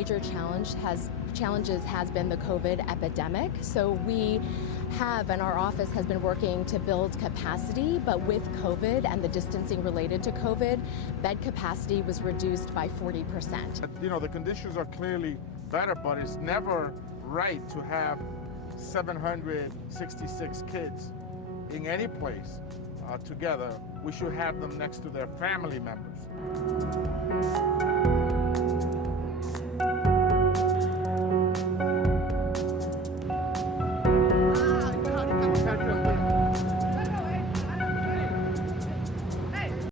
major challenges has been the COVID epidemic. So we have, and our office has been working to build capacity, but with COVID and the distancing related to COVID, bed capacity was reduced by 40%. The conditions are clearly better, but it's never right to have 766 kids in any place together. We should have them next to their family members.